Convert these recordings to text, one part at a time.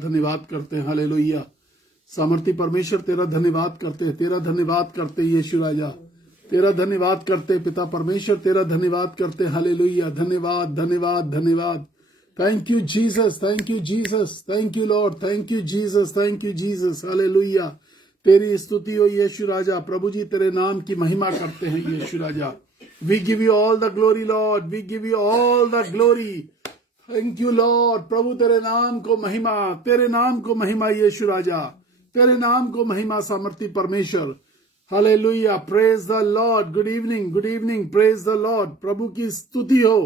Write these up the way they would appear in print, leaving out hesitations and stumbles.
धन्यवाद करते हैं। हालेलुया। सामर्थी परमेश्वर तेरा धन्यवाद करते हैं, तेरा धन्यवाद करते हैं यीशु राजा, तेरा धन्यवाद करते हैं पिता परमेश्वर, तेरा धन्यवाद करते हैं। हालेलुया। धन्यवाद धन्यवाद धन्यवाद। Thank you Jesus, thank you Jesus, thank you Lord, thank you Jesus, thank you Jesus. Hallelujah. तेरी स्तुति हो यीशु राजा। प्रभु जी तेरे नाम की महिमा करते हैं यीशु राजा। We give you all the glory Lord, we give you all the glory. Thank you Lord. प्रभु तेरे नाम को महिमा, तेरे नाम को महिमा यीशु राजा, तेरे नाम को महिमा सामर्थी परमेश्वर। Hallelujah. Praise the Lord. Good evening, good evening. Praise the Lord. प्रभु की स्तुति हो,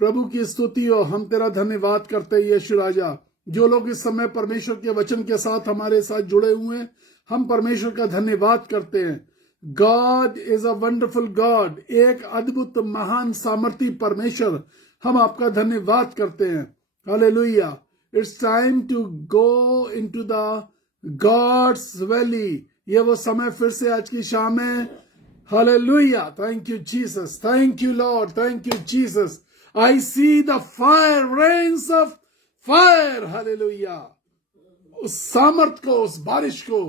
प्रभु की स्तुति हो। हम तेरा धन्यवाद करते हैं यीशु राजा। जो लोग इस समय परमेश्वर के वचन के साथ हमारे साथ जुड़े हुए हैं, हम परमेश्वर का धन्यवाद करते हैं। God is a wonderful God. एक अद्भुत महान सामर्थी परमेश्वर, हम आपका धन्यवाद करते हैं। Hallelujah. It's time to go into the God's valley. ये वो समय फिर से आज की शाम है। Hallelujah. Thank you Jesus, thank you Lord, thank you Jesus. I see the fire, rains of fire. Hallelujah. उस सामर्थ को, उस बारिश को,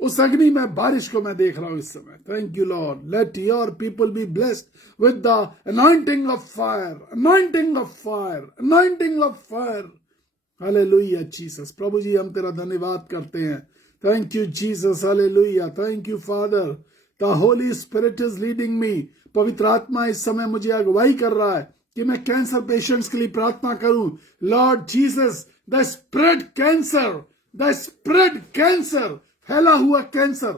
उस अग्नि में बारिश को मैं देख रहा हूं इस समय। Thank you Lord. Let your people be blessed with the anointing of fire, anointing of fire, anointing of fire. Hallelujah Jesus. प्रभु जी हम तेरा धन्यवाद करते हैं। Thank you Jesus. Hallelujah. Thank you father. The Holy Spirit is leading me. पवित्र आत्मा इस समय मुझे अगुवाई कर रहा है कि मैं कैंसर पेशेंट्स के लिए प्रार्थना करूं। Lord Jesus, the spread cancer, the spread cancer, फैला हुआ कैंसर,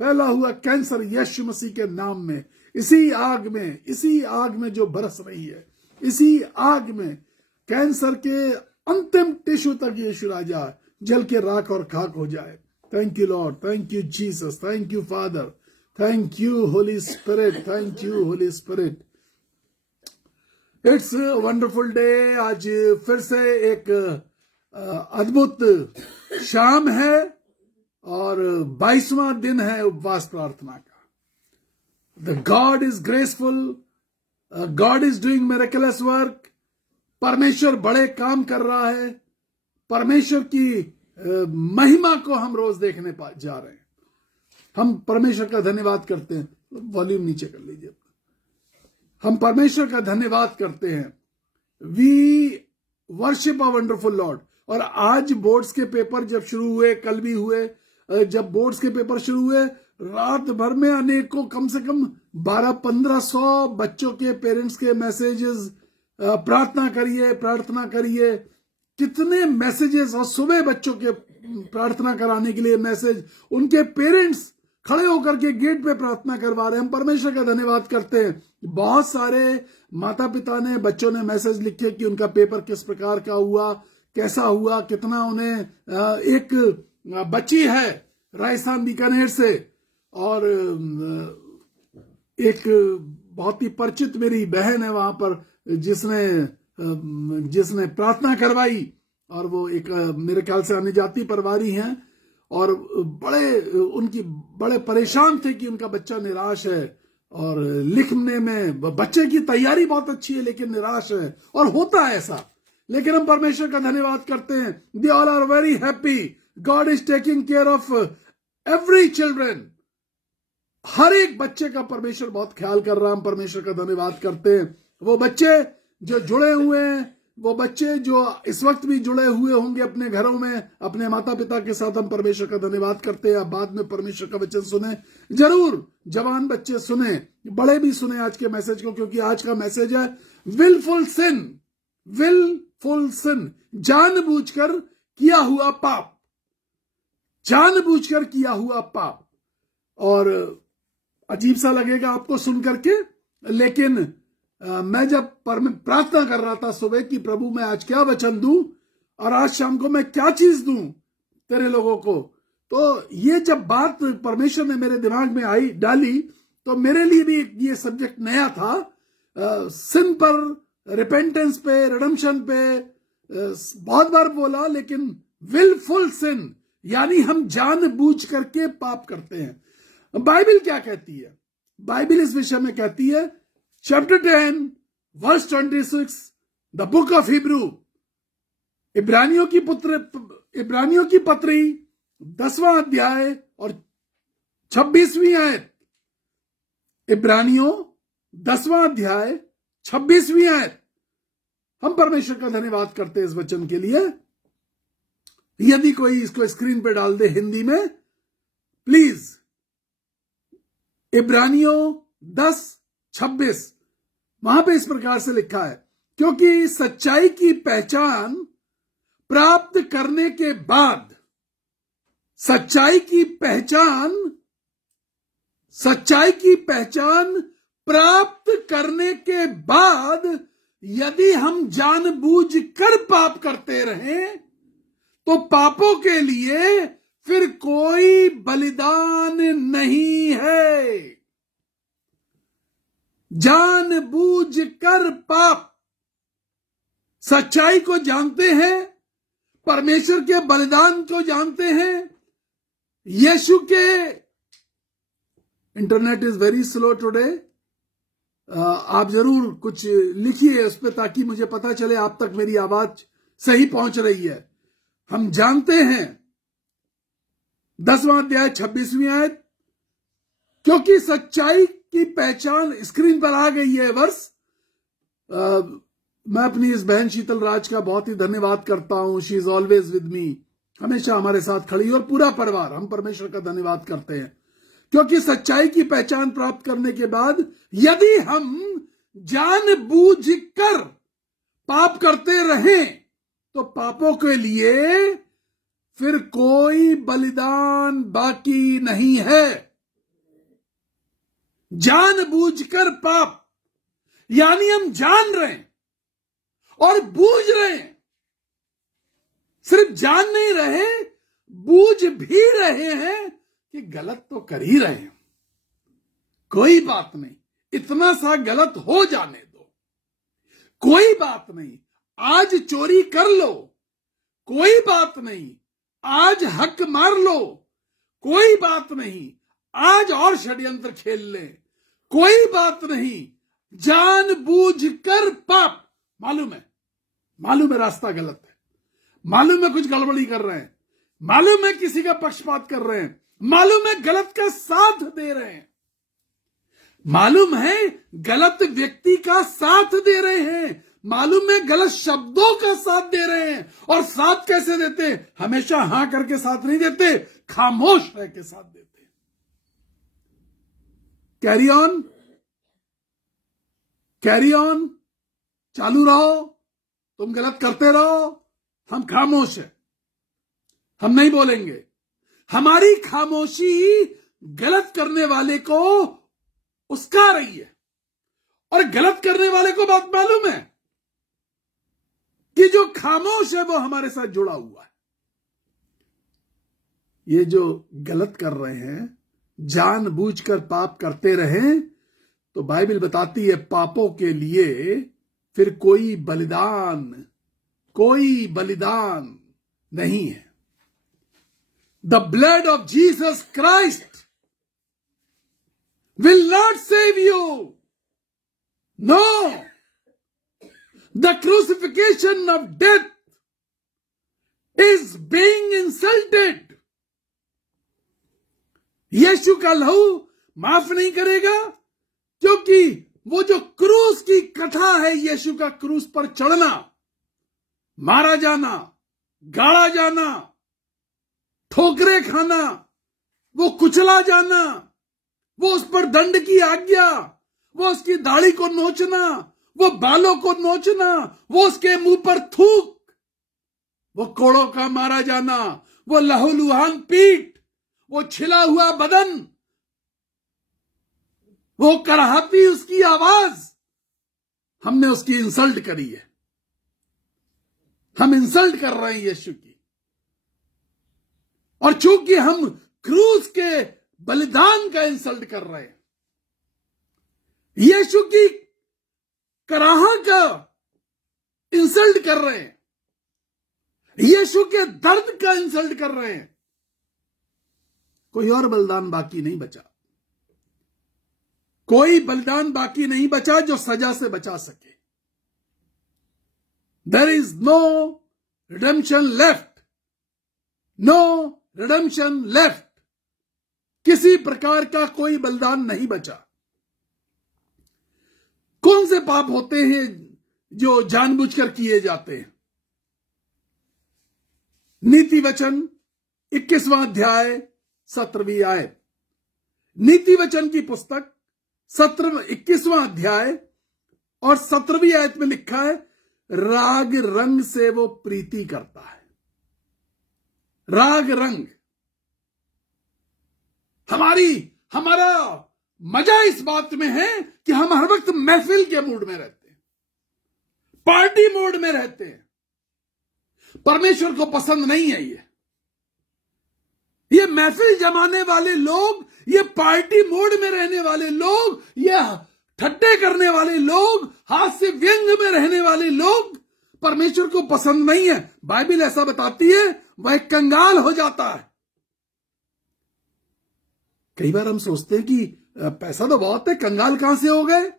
फैला हुआ कैंसर यीशु मसीह के नाम में, इसी आग में, इसी आग में जो बरस रही है, इसी आग में कैंसर के अंतिम टिश्यू तक यीशु राजा जल के राख और खाक हो जाए। Thank you Lord, thank you Jesus, thank you father, thank you Holi spirit, thank you Holi spirit. It's wonderful day. आज फिर से एक अद्भुत शाम है और 22वां दिन है उपवास प्रार्थना का। The God is graceful, God is doing miracles work. परमेश्वर बड़े काम कर रहा है। परमेश्वर की महिमा को हम रोज देखने जा रहे हैं। हम परमेश्वर का धन्यवाद करते हैं। वॉल्यूम नीचे कर लीजिए। हम परमेश्वर का धन्यवाद करते हैं। We worship a wonderful Lord. और आज बोर्ड्स के पेपर जब शुरू हुए, कल भी हुए, जब बोर्ड्स के पेपर शुरू हुए, रात भर में अनेकों, कम से कम 1200-1500 बच्चों के पेरेंट्स के मैसेजेस, प्रार्थना करिए, प्रार्थना करिए, कितने मैसेजेस। और सुबह बच्चों के प्रार्थना कराने के लिए मैसेज, उनके पेरेंट्स खड़े होकर के गेट पे प्रार्थना करवा रहे हैं। हम परमेश्वर का धन्यवाद करते हैं। बहुत सारे माता पिता ने, बच्चों ने मैसेज लिखे कि उनका पेपर किस प्रकार का हुआ, कैसा हुआ, कितना उन्हें। एक बच्ची है राजस्थान बीकानेर से, और एक बहुत ही परिचित मेरी बहन है वहां पर, जिसने प्रार्थना करवाई, और वो एक मेरे ख्याल से अन्य जाति परिवारी हैं, और उनकी बड़े परेशान थे कि उनका बच्चा निराश है, और लिखने में बच्चे की तैयारी बहुत अच्छी है लेकिन निराश है, और होता है ऐसा। लेकिन हम परमेश्वर का धन्यवाद करते हैं। They all are very happy. God is taking care of every children. हर एक बच्चे का परमेश्वर बहुत ख्याल कर रहा है। हम परमेश्वर का धन्यवाद करते हैं। वो बच्चे जो जुड़े हुए हैं, वो बच्चे जो इस वक्त भी जुड़े हुए होंगे अपने घरों में, अपने माता पिता के साथ, हम परमेश्वर का धन्यवाद करते हैं। आप बाद में परमेश्वर का वचन सुने जरूर। जवान बच्चे सुने, बड़े भी सुने आज के मैसेज को, क्योंकि आज का मैसेज है विलफुल सिन। विलफुल सिन, जानबूझकर किया हुआ पाप, जानबूझकर किया हुआ पाप। और अजीब सा लगेगा आपको सुन करके, लेकिन मैं जब प्रार्थना कर रहा था सुबह कि प्रभु मैं आज क्या वचन दूं और आज शाम को मैं क्या चीज दूं तेरे लोगों को, तो ये जब बात परमेश्वर ने मेरे दिमाग में डाली, तो मेरे लिए भी ये सब्जेक्ट नया था। सिन पर, रिपेंटेंस पे, रिडेम्पशन पे बहुत बार बोला, लेकिन विलफुल सिन यानी हम जानबूझ करके पाप करते हैं। बाइबल क्या कहती है? बाइबल इस विषय में कहती है, chapter 10 verse 26, the book of Hebrew, इब्रानियों की पत्री 10वां अध्याय और 26वीं आयत। इब्रानियों 10वां अध्याय 26वीं आयत। हम परमेश्वर का धन्यवाद करते हैं इस वचन के लिए। यदि कोई इसको स्क्रीन पे डाल दे हिंदी में प्लीज। इब्रानियों 10:26 वहां पे इस प्रकार से लिखा है, क्योंकि सच्चाई की पहचान प्राप्त करने के बाद, सच्चाई की पहचान प्राप्त करने के बाद यदि हम जानबूझकर पाप करते रहें तो पापों के लिए फिर कोई बलिदान नहीं है। जानबूझकर पाप, सच्चाई को जानते हैं, परमेश्वर के बलिदान को जानते हैं, यीशु के। Internet is very slow today, आप जरूर कुछ लिखिए उस पर ताकि मुझे पता चले आप तक मेरी आवाज सही पहुंच रही है। हम जानते हैं 10वां अध्याय 26वीं आयत, क्योंकि सच्चाई की पहचान, स्क्रीन पर आ गई है वर्ष। मैं अपनी इस बहन शीतल राज का बहुत ही धन्यवाद करता हूं। She is always with me, हमेशा हमारे साथ खड़ी, और पूरा परिवार, हम परमेश्वर का धन्यवाद करते हैं। क्योंकि सच्चाई की पहचान प्राप्त करने के बाद यदि हम जानबूझकर पाप करते रहें तो पापों के लिए फिर कोई बलिदान बाकी नहीं है। जानबूझकर पाप यानी हम जान रहे हैं और बूझ रहे हैं। सिर्फ जान नहीं रहे, बूझ भी रहे हैं कि गलत तो कर ही रहे हैं। कोई बात नहीं, इतना सा गलत हो जाने दो, कोई बात नहीं। आज चोरी कर लो, कोई बात नहीं। आज हक मार लो, कोई बात नहीं। आज और षड्यंत्र खेल ले, कोई बात नहीं। जानबूझकर पाप, मालूम है रास्ता गलत है, मालूम है कुछ गड़बड़ी कर रहे हैं, मालूम है किसी का पक्षपात कर रहे हैं, मालूम है गलत का साथ दे रहे हैं, मालूम है गलत व्यक्ति का साथ दे रहे हैं, मालूम है गलत शब्दों का साथ दे रहे हैं। और साथ कैसे देते? हमेशा हां करके साथ नहीं देते, खामोश रह के साथ देते। कैरी ऑन, कैरी ऑन, चालू रहो, तुम गलत करते रहो, हम खामोश हैं, हम नहीं बोलेंगे। हमारी खामोशी गलत करने वाले को उस्का रही है, और गलत करने वाले को बात मालूम है कि जो खामोश है वो हमारे साथ जुड़ा हुआ है। ये जो गलत कर रहे हैं, जानबूझकर पाप करते रहें तो बाइबल बताती है पापों के लिए फिर कोई बलिदान नहीं है। The blood of Jesus Christ will not save you. No. The crucifixion of death is being insulted. यीशु का लहू माफ नहीं करेगा, क्योंकि वो जो क्रूस की कथा है, यीशु का क्रूस पर चढ़ना, मारा जाना, गाड़ा जाना, ठोकरे खाना, वो कुचला जाना, वो उस पर दंड की आज्ञा, वो उसकी दाढ़ी को नोचना, वो बालों को नोचना, वो उसके मुंह पर थूक, वो कोड़ों का मारा जाना, वो लहूलुहान पीठ, वो छिला हुआ बदन, वो कराहती उसकी आवाज, हमने उसकी इंसल्ट करी है। हम इंसल्ट कर रहे हैं यीशु की, और चूंकि हम क्रूस के बलिदान का इंसल्ट कर रहे हैं, यीशु की कराह का इंसल्ट कर रहे हैं, यीशु के दर्द का इंसल्ट कर रहे हैं, कोई और बलिदान बाकी नहीं बचा। कोई बलिदान बाकी नहीं बचा जो सजा से बचा सके। There is no redemption left, no redemption left. किसी प्रकार का कोई बलिदान नहीं बचा। कौन से पाप होते हैं जो जानबूझकर किए जाते हैं? नीति वचन 21वां अध्याय 17वीं आयत। नीति वचन की पुस्तक 21वां अध्याय और 17वीं आयत में लिखा है, राग रंग से वो प्रीति करता है। राग रंग। हमारा मजा इस बात में है कि हम हर वक्त महफिल के मूड में रहते हैं, पार्टी मोड में रहते हैं। परमेश्वर को पसंद नहीं है ये महफिल जमाने वाले लोग, ये पार्टी मोड में रहने वाले लोग, ये ठट्टे करने वाले लोग, हास्य व्यंग में रहने वाले लोग परमेश्वर को पसंद नहीं है। बाइबल ऐसा बताती है, वह कंगाल हो जाता है। कई बार हम सोचते हैं कि पैसा तो बहुत है, कंगाल कहां से हो गए?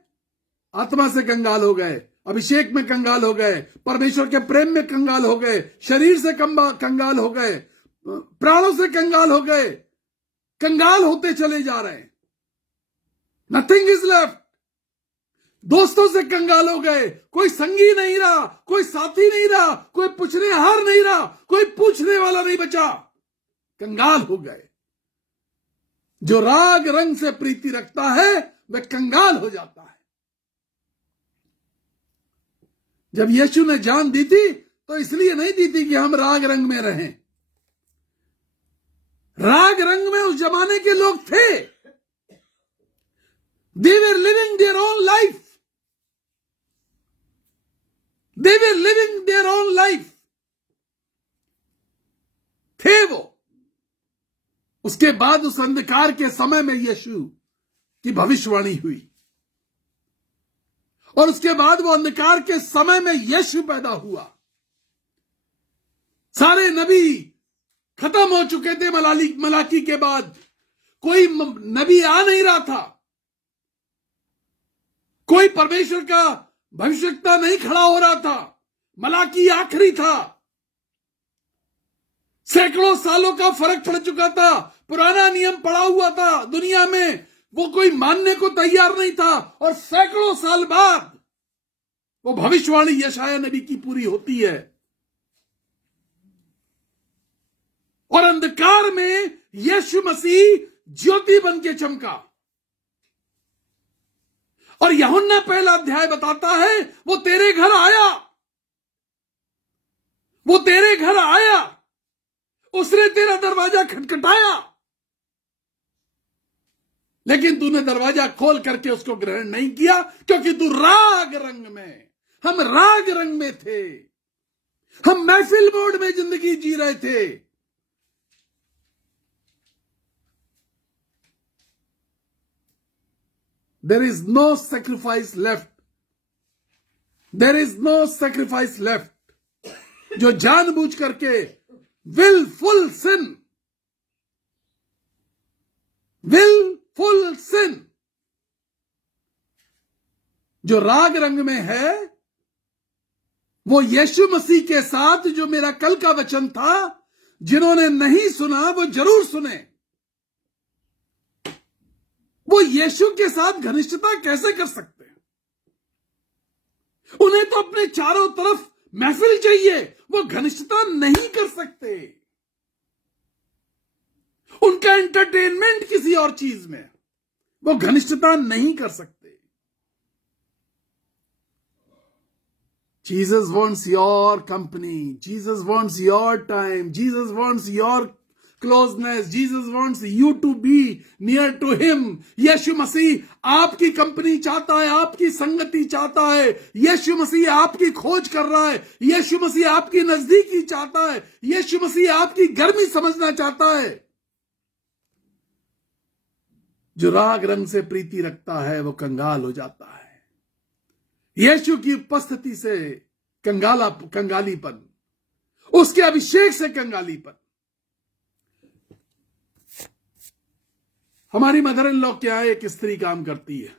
आत्मा से कंगाल हो गए, अभिषेक में कंगाल हो गए, परमेश्वर के प्रेम में कंगाल हो गए, शरीर से कंगाल हो गए, प्राणों से कंगाल हो गए, कंगाल होते चले जा रहे हैं। Nothing is left. दोस्तों से कंगाल हो गए, कोई संगी नहीं रहा, कोई साथी नहीं रहा, कोई पूछनेहार नहीं रहा, कोई पूछने वाला नहीं बचा, कंगाल हो गए। जो राग रंग से प्रीति रखता है वह कंगाल हो जाता है। जब यीशु ने जान दी थी तो इसलिए नहीं दी थी कि हम राग रंग में रहें। राग रंग में उस जमाने के लोग थे। They were living their own life. They were living their own life. थे वो। उसके बाद उस अंधकार के समय में यीशु की भविष्यवाणी हुई, और उसके बाद वो अंधकार के समय में यीशु पैदा हुआ। सारे नबी खत्म हो चुके थे। मलाकी के बाद कोई नबी आ नहीं रहा था, कोई परमेश्वर का भविष्यवक्ता नहीं खड़ा हो रहा था। मलाकी आखिरी था। सैकड़ों सालों का फर्क पड़ चुका था। पुराना नियम पड़ा हुआ था दुनिया में, वो कोई मानने को तैयार नहीं था, और सैकड़ों साल बाद वो भविष्यवाणी यशाया नबी की पूरी होती है। और अंधकार में यीशु मसीह ज्योति बन के चमका। और यूहन्ना पहला अध्याय बताता है, वो तेरे घर आया, वो तेरे घर आया, उसने तेरा दरवाजा खटखटाया, लेकिन तूने दरवाजा खोल करके उसको ग्रहण नहीं किया, क्योंकि तू राग रंग में, हम राग रंग में थे, हम महफिल मोड में जिंदगी जी रहे थे। There is no sacrifice left. There is no sacrifice left. जो जानबूझ करके willful sin, जो राग रंग में है, वो यीशु मसीह के साथ, जो मेरा कल का वचन था, जिन्होंने नहीं सुना वो जरूर सुने। वो यीशु के साथ घनिष्ठता कैसे कर सकते हैं? उन्हें तो अपने चारों तरफ महफिल चाहिए, वो घनिष्ठता नहीं कर सकते। उनका एंटरटेनमेंट किसी और चीज में, वो घनिष्ठता नहीं कर सकते। Jesus wants your company. Jesus wants your time. Jesus wants your closeness. Jesus wants you to be near to him. यीशु मसीह आपकी कंपनी चाहता है, आपकी संगति चाहता है। यीशु मसीह आपकी खोज कर रहा है। यीशु मसीह आपकी नजदीकी चाहता है। यीशु मसीह आपकी गर्मी समझना चाहता है। जो राग रंग से प्रीति रखता है वो कंगाल हो जाता है। यीशु की उपस्थिति से कंगालीपन, उसके अभिषेक से कंगालीपन। हमारी मदर इन लॉ के यहां एक स्त्री काम करती है,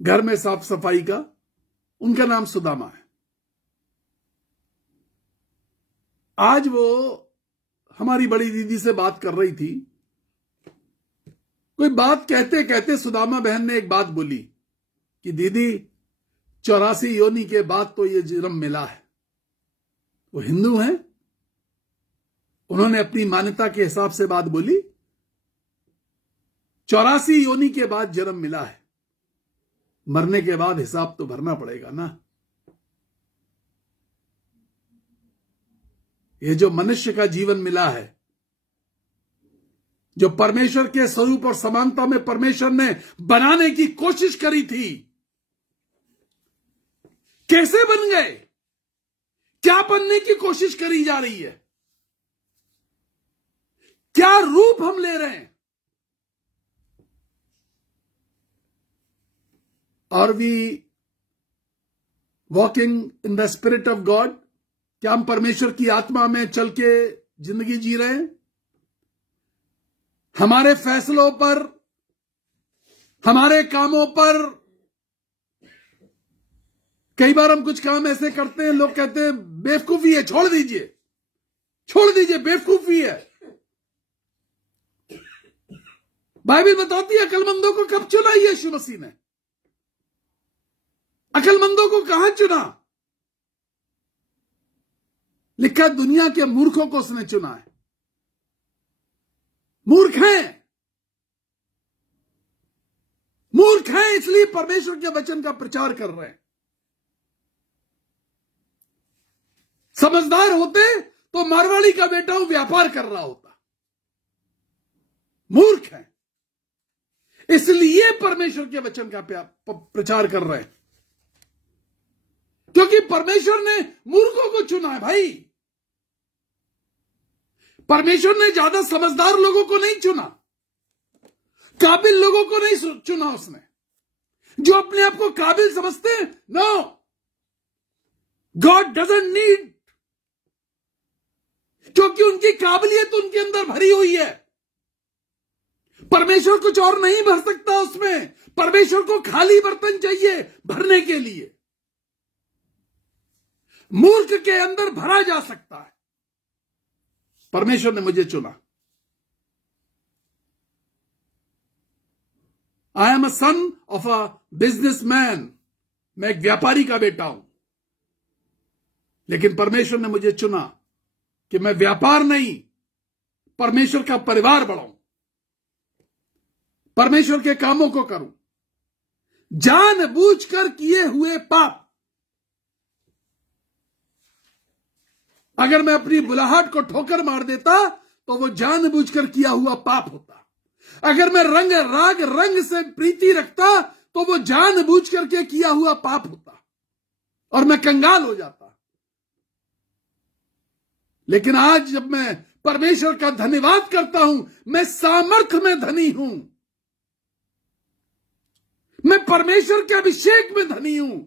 घर में साफ सफाई का, उनका नाम सुदामा है। आज वो हमारी बड़ी दीदी से बात कर रही थी। कोई बात कहते कहते सुदामा बहन ने एक बात बोली कि दीदी 84 योनि के बाद तो ये जन्म मिला है। वो हिंदू हैं, उन्होंने अपनी मान्यता के हिसाब से बात बोली। 84 योनि के बाद जन्म मिला है, मरने के बाद हिसाब तो भरना पड़ेगा ना। ये जो मनुष्य का जीवन मिला है, जो परमेश्वर के स्वरूप और समानता में परमेश्वर ने बनाने की कोशिश करी थी, कैसे बन गए? क्या बनने की कोशिश करी जा रही है? क्या रूप हम ले रहे हैं? Are we walking in the spirit of God? क्या हम परमेश्वर की आत्मा में चल के जिंदगी जी रहे हैं? हमारे फैसलों पर, हमारे कामों पर, कई बार हम कुछ काम ऐसे करते हैं, लोग कहते हैं बेवकूफी है, छोड़ दीजिए, छोड़ दीजिए, बेवकूफी है। बाइबल बताती है अकलमंदों को कब चुना यीशु मसीह ने? अकलमंदों को कहां चुना? लिखा है दुनिया के मूर्खों को उसने चुना है। मूर्ख हैं, मूर्ख हैं, इसलिए परमेश्वर के वचन का प्रचार कर रहे हैं। समझदार होते तो मारवाड़ी का बेटा व्यापार कर रहा होता। मूर्ख है, इसलिए परमेश्वर के वचन का प्रचार कर रहे हैं, क्योंकि परमेश्वर ने मूर्खों को चुना है। भाई, परमेश्वर ने ज्यादा समझदार लोगों को नहीं चुना, काबिल लोगों को नहीं चुना उसने, जो अपने आप को काबिल समझते हैं। नो, गॉड डजंट नीड, क्योंकि उनकी काबिलियत उनके अंदर भरी हुई है। परमेश्वर कुछ और नहीं भर सकता उसमें। परमेश्वर को खाली बर्तन चाहिए भरने के लिए। मूर्ख के अंदर भरा जा सकता है। परमेश्वर ने मुझे चुना। I am a son of a businessman, मैं एक व्यापारी का बेटा हूं, लेकिन परमेश्वर ने मुझे चुना कि मैं व्यापार नहीं, परमेश्वर का परिवार बढ़ाऊं, परमेश्वर के कामों को करूं। जानबूझकर किए हुए पाप, अगर मैं अपनी बुलाहट को ठोकर मार देता तो वो जानबूझकर किया हुआ पाप होता। अगर मैं रंग से प्रीति रखता तो वो जानबूझकर के किया हुआ पाप होता और मैं कंगाल हो जाता। लेकिन आज जब मैं परमेश्वर का धन्यवाद करता हूं, मैं सामर्थ्य में धनी हूं, मैं परमेश्वर के अभिषेक में धनी हूं,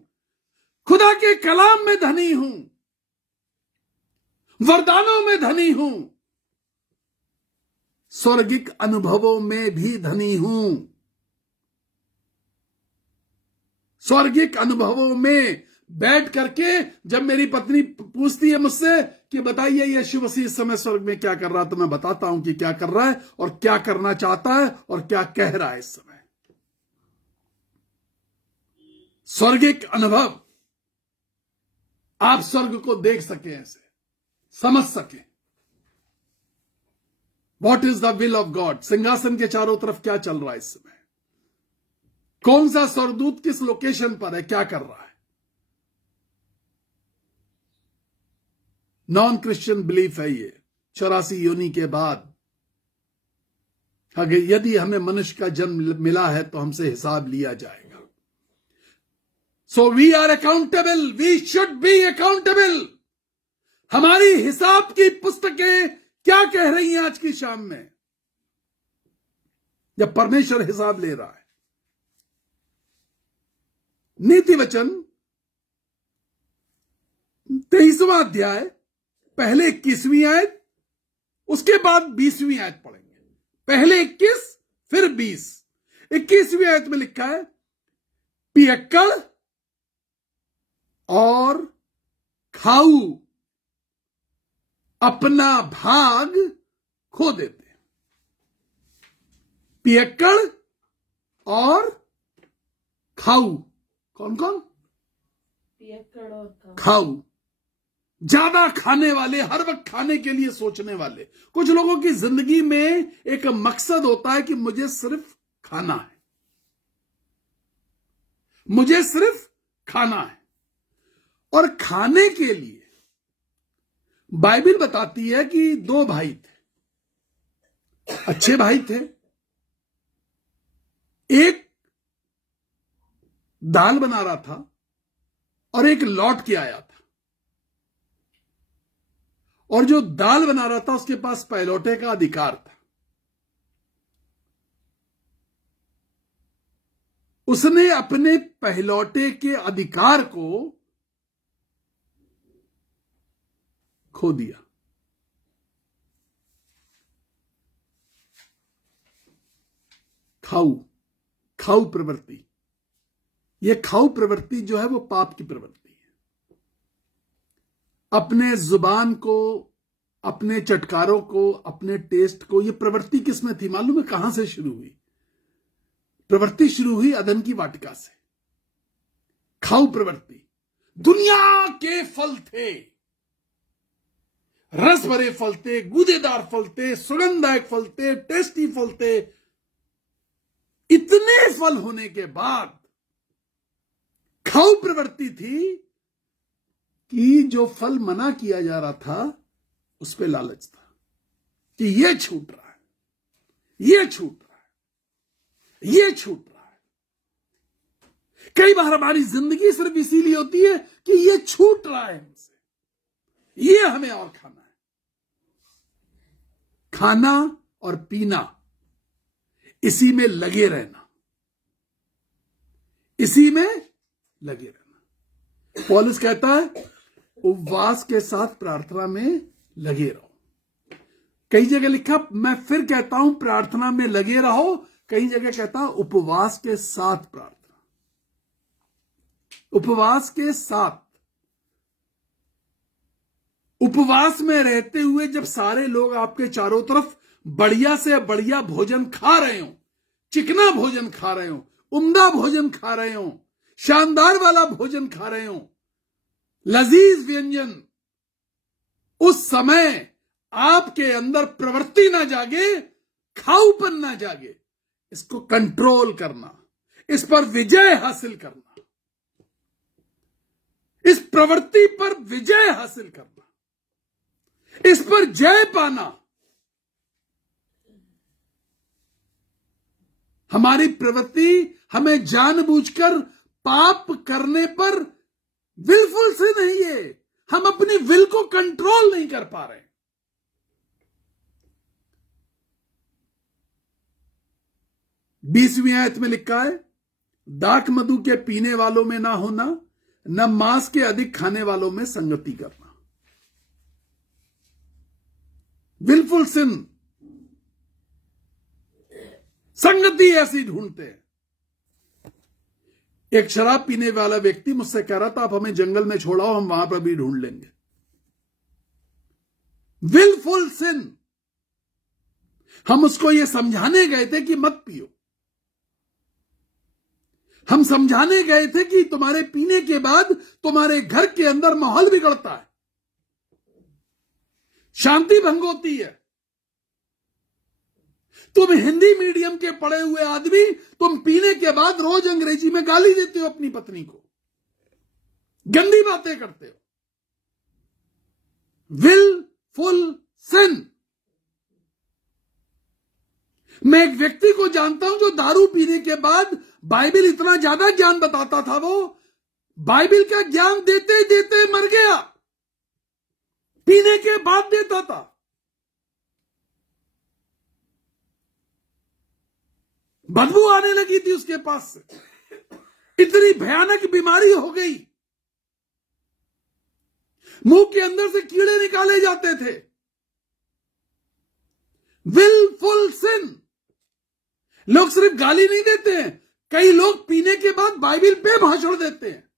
खुदा के कलाम में धनी हूं, वरदानों में धनी हूं, स्वर्गिक अनुभवों में भी धनी हूं। स्वर्गिक अनुभवों में बैठ करके जब मेरी पत्नी पूछती है मुझसे कि बताइए यीशु मसीह इस समय स्वर्ग में क्या कर रहा है, तो मैं बताता हूं कि क्या कर रहा है और क्या करना चाहता है और क्या कह रहा है इस समय। स्वर्गिक अनुभव, आप स्वर्ग को देख सके, ऐसे समझ सके। What is the will of God? सिंहासन के चारों तरफ क्या चल रहा है इस समय? कौन सा स्वर्गदूत किस लोकेशन पर है, क्या कर रहा है? नॉन क्रिश्चियन बिलीफ है ये। 84 योनि के बाद अगर यदि हमें मनुष्य का जन्म मिला है तो हमसे हिसाब लिया जाएगा। So we are accountable, we should be accountable. हमारी हिसाब की पुस्तकें क्या कह रही हैं आज की शाम में, जब परमेश्वर हिसाब ले रहा है? नीति वचन 23वां अध्याय, पहले 21वीं आयत, उसके बाद 20वीं आयत पढ़ेंगे। पहले 21 फिर 20। 21वीं आयत में लिखा है, पियक्कड़ और खाऊ अपना भाग खो देते हैं। पियक्कड़ और खाऊ, कौन कौन? पियक्कड़ और खाऊ, ज्यादा खाने वाले, हर वक्त खाने के लिए सोचने वाले। कुछ लोगों की जिंदगी में एक मकसद होता है कि मुझे सिर्फ खाना है, मुझे सिर्फ खाना है। और खाने के लिए बाइबल बताती है कि दो भाई थे, अच्छे भाई थे। एक दाल बना रहा था और एक लौट के आया था। और जो दाल बना रहा था उसके पास पहलौटे का अधिकार था। उसने अपने पहलौटे के अधिकार को खो दिया। खाऊ, खाऊ प्रवृत्ति, यह खाऊ प्रवृत्ति जो है वो पाप की प्रवृत्ति है। अपने जुबान को, अपने चटकारों को, अपने टेस्ट को, यह प्रवृत्ति किसमें थी मालूम है? कहां से शुरू हुई? प्रवृत्ति शुरू हुई अदन की वाटिका से। खाऊ प्रवृत्ति, दुनिया के फल थे, रस भरे फल थे, गूदेदार फल थे, सुगंधदायक फल थे, टेस्टी फल थे। इतने फल होने के बाद खाऊ प्रवृत्ति थी कि जो फल मना किया जा रहा था उस पे लालच था कि ये छूट रहा है, ये छूट रहा है, ये छूट रहा है। कई बार हमारी जिंदगी सिर्फ इसीलिए होती है कि ये छूट रहा है हमसे, ये हमें और खाना है। खाना और पीना, इसी में लगे रहना, इसी में लगे रहना। पौलुस कहता है उपवास के साथ प्रार्थना में लगे रहो। कई जगह लिखा, मैं फिर कहता हूं प्रार्थना में लगे रहो। कई जगह कहता उपवास के साथ प्रार्थना, उपवास के साथ। उपवास में रहते हुए जब सारे लोग आपके चारों तरफ बढ़िया से बढ़िया भोजन खा रहे हो, चिकना भोजन खा रहे हो, उम्दा भोजन खा रहे हो, शानदार वाला भोजन खा रहे हो, लजीज व्यंजन, उस समय आपके अंदर प्रवृत्ति ना जागे, खाऊपन ना जागे। इसको कंट्रोल करना, इस पर विजय हासिल करना, इस प्रवृत्ति पर विजय हासिल करना, इस पर जय पाना। हमारी प्रवृत्ति हमें जानबूझकर पाप करने पर विलफुल से नहीं है, हम अपनी विल को कंट्रोल नहीं कर पा रहे। 20वीं आयत में लिखा है, दाख मधु के पीने वालों में ना होना, न मांस के अधिक खाने वालों में संगति करना। विलफुल सिन, संगति ऐसी ढूंढते हैं। एक शराब पीने वाला व्यक्ति मुझसे कह रहा था, आप हमें जंगल में छोड़ाओ, हम वहां पर भी ढूंढ लेंगे। Wilful sin. हम उसको यह समझाने गए थे कि मत पियो, हम समझाने गए थे कि तुम्हारे पीने के बाद तुम्हारे घर के अंदर माहौल बिगड़ता है, शांति भंग होती है। तुम हिंदी मीडियम के पढ़े हुए आदमी, तुम पीने के बाद रोज अंग्रेजी में गाली देते हो अपनी पत्नी को, गंदी बातें करते हो। विलफुल सिन। मैं एक व्यक्ति को जानता हूं जो दारू पीने के बाद बाइबल इतना ज्यादा ज्ञान बताता था, वो बाइबल का ज्ञान देते देते मर गया, पीने के बाद देता था। बदबू आने लगी थी उसके पास से, इतनी भयानक बीमारी हो गई, मुंह के अंदर से कीड़े निकाले जाते थे। विलफुल सिन। लोग सिर्फ गाली नहीं देते हैं, कई लोग पीने के बाद बाइबल पे भाषण देते हैं।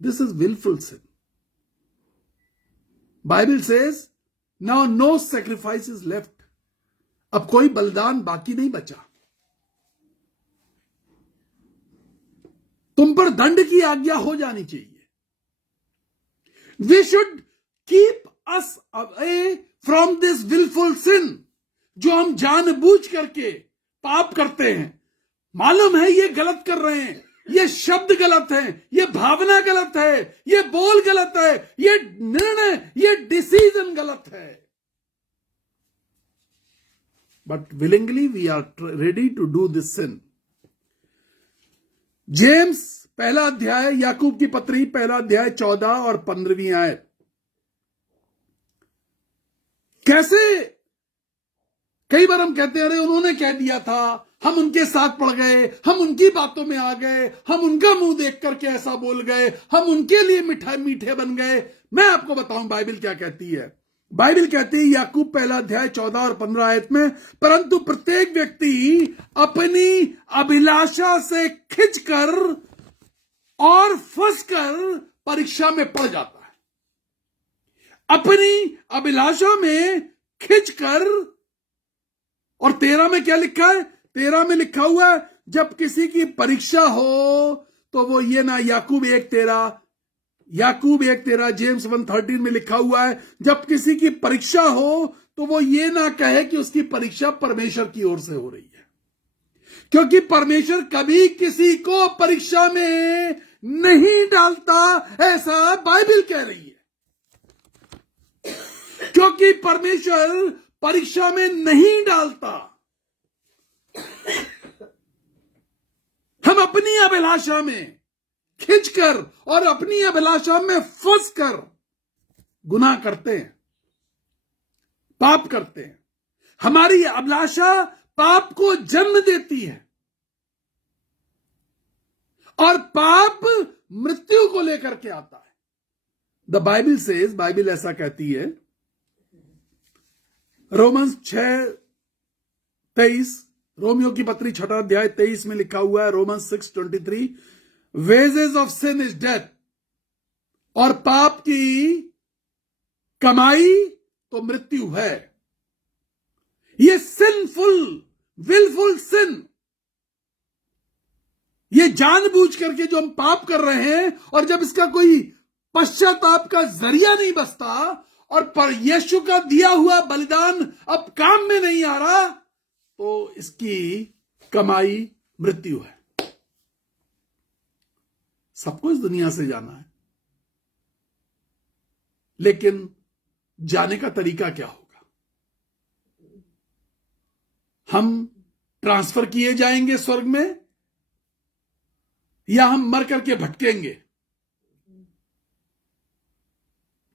This is wilful sin. Bible says now no sacrifice is left. अब कोई बलिदान बाकी नहीं बचा. तुम पर दंड की आज्ञा हो जानी चाहिए. We should keep us away from this wilful sin, जो हम जानबूझ करके पाप करते हैं. मालूम है ये गलत कर रहे हैं, ये शब्द गलत है, ये भावना गलत है, ये बोल गलत है, ये निर्णय, ये डिसीजन गलत है. But willingly we are ready to do this sin. James पहला अध्याय, याकूब की पत्री पहला अध्याय 14 और 15वीं आयत. कैसे कई बार हम कहते हैं अरे उन्होंने कह दिया था, हम उनके साथ पड़ गए, हम उनकी बातों में आ गए, हम उनका मुंह देख करके ऐसा बोल गए, हम उनके लिए मीठे बन गए. मैं आपको बताऊं बाइबल क्या कहती है. बाइबल कहती है याकूब पहला अध्याय 14 और 15 आयत में, परंतु प्रत्येक व्यक्ति अपनी अभिलाषा से खिंचकर और फंसकर परीक्षा में पड़ जाता है. अपनी अभिलाषा में खिंचकर. और 13 में क्या लिखा है? 13 में लिखा हुआ है जब किसी की परीक्षा हो तो वो ये ना, याकूब 1:13, जेम्स 1:13 में लिखा हुआ है जब किसी की परीक्षा हो तो वो ये ना कहे कि उसकी परीक्षा परमेश्वर की ओर से हो रही है, क्योंकि परमेश्वर कभी किसी को परीक्षा में नहीं डालता, ऐसा बाइबल कह रही है. क्योंकि परमेश्वर परीक्षा में नहीं डालता. हम अपनी अभिलाषा में खिंचकर और अपनी अभिलाषा में फंसकर गुनाह करते हैं, पाप करते हैं. हमारी अभिलाषा पाप को जन्म देती है और पाप मृत्यु को लेकर के आता है. द बाइबल सेज, बाइबल ऐसा कहती है, रोमन्स 6:23, रोमियो की पत्री 6 अध्याय 23 में लिखा हुआ है, Romans 6:23, wages of sin is death. और पाप की कमाई तो मृत्यु है. ये सिनफुल, विलफुल सिन, ये जानबूझ करके जो हम पाप कर रहे हैं और जब इसका कोई पश्चाताप का जरिया नहीं बचता और पर यीशु का दिया हुआ बलिदान अब काम में नहीं आ रहा, तो इसकी कमाई मृत्यु है. सबको इस दुनिया से जाना है, लेकिन जाने का तरीका क्या होगा? हम ट्रांसफर किए जाएंगे स्वर्ग में, या हम मर करके भटकेंगे?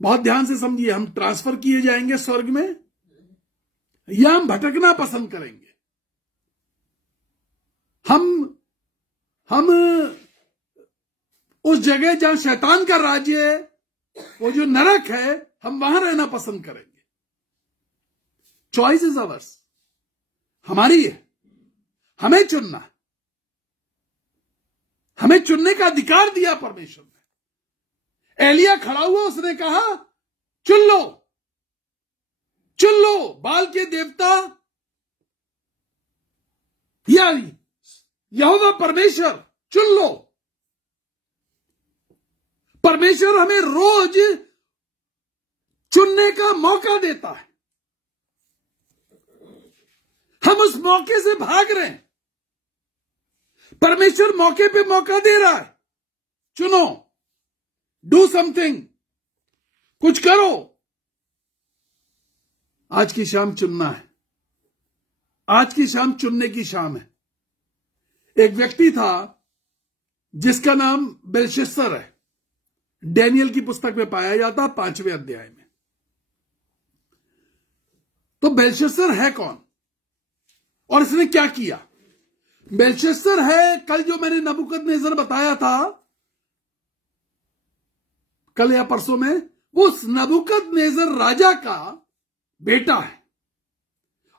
बहुत ध्यान से समझिए, हम ट्रांसफर किए जाएंगे स्वर्ग में या हम भटकना पसंद करेंगे? हम उस जगह जहां शैतान का राज्य है, वो जो नरक है, हम वहां रहना पसंद करेंगे. चॉइस इज अवर्स, हमारी है, हमें चुनना है. हमें चुनने का अधिकार दिया परमेश्वर ने. एलिया खड़ा हुआ, उसने कहा चुन लो, चुन लो, बाल के देवता या यहोवा परमेश्वर, चुन लो. परमेश्वर हमें रोज चुनने का मौका देता है. हम उस मौके से भाग रहे हैं. परमेश्वर मौके पे मौका दे रहा है. चुनो, डू समथिंग, कुछ करो. आज की शाम चुनना है. आज की शाम चुनने की शाम है. एक व्यक्ति था जिसका नाम बेलशस्सर है. डैनियल की पुस्तक में पाया जाता 5वें अध्याय में. तो बेलशस्सर है कौन और इसने क्या किया? बेलशस्सर है, कल जो मैंने नबूकदनेस्सर बताया था, कल या परसों में, वो उस नबूकदनेस्सर राजा का बेटा है.